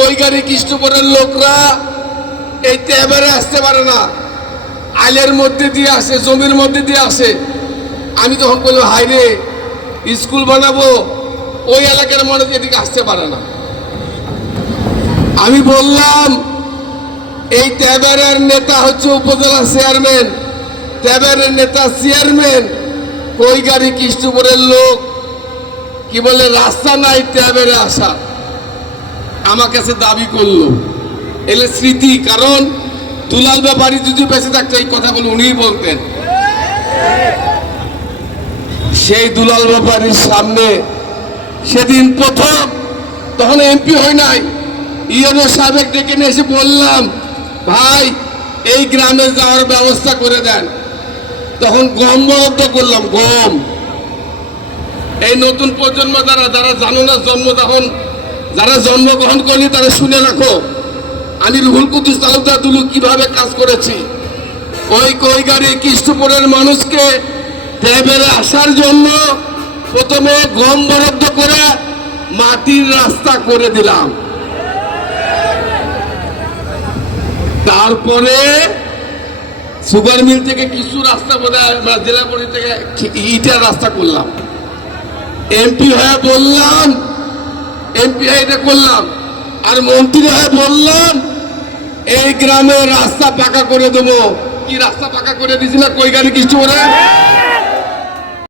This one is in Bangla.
কৈগারি কৃষ্ণপুরের লোকরা এই ট্যাবারে আসতে পারে না। আইলের মধ্যে দিয়ে আসে, জমির মধ্যে দিয়ে আসে। আমি তখন বললাম হাই রে, স্কুল বানাবো, ওই এলাকার মানুষ এদিকে আসতে পারে না। আমি বললাম, এই ট্যাবারের নেতা হচ্ছে উপজেলা চেয়ারম্যান। ট্যাবারের নেতা চেয়ারম্যান কৈগারি কৃষ্ণপুরের লোক। কি বলে, রাস্তা নাই ট্যাবেরে আসা। আমার কাছে দাবি করল। এলে স্মৃতি, কারণ দুলাল ব্যাপারী যদি বেঁচে থাকতো, এই কথাগুলো উনিই বলতেন। সেই দুলাল ব্যাপারীর সামনে সেদিন প্রথম, তখন এমপি হয় নাই ইয়নো সাবেক ডেকে নিয়ে এসে বললাম, ভাই, এই গ্রামে যাওয়ার ব্যবস্থা করে দেন। তখন গম বরাদ্দ করলাম, গম। এই নতুন প্রজন্ম যারা যারা জানো না জন্ম তখন যারা জন্মগ্রহণ করেনি তারা শুনে রাখো। আমি রুহুল কুদ্দুস তালুকদার দুলু কীভাবে কাজ করেছি? ওই কই গাড়ি কৃষ্ণপুরের মানুষকে ট্যাবের আসার জন্য প্রথমে গম বরাদ্দ করে মাটির রাস্তা করে দিলাম। তারপরে সুগার মিল থেকে কিছু রাস্তা জেলা পরিষদ থেকে ইটার রাস্তা করলাম। এমপি হয়ে বললাম এমপি এটা করলাম, আর মন্ত্রী হয়ে বললাম, এই গ্রামে রাস্তা পাকা করে দেবো। কি রাস্তা পাকা করে দিয়েছিল কই গাড়ি কিছু ওরা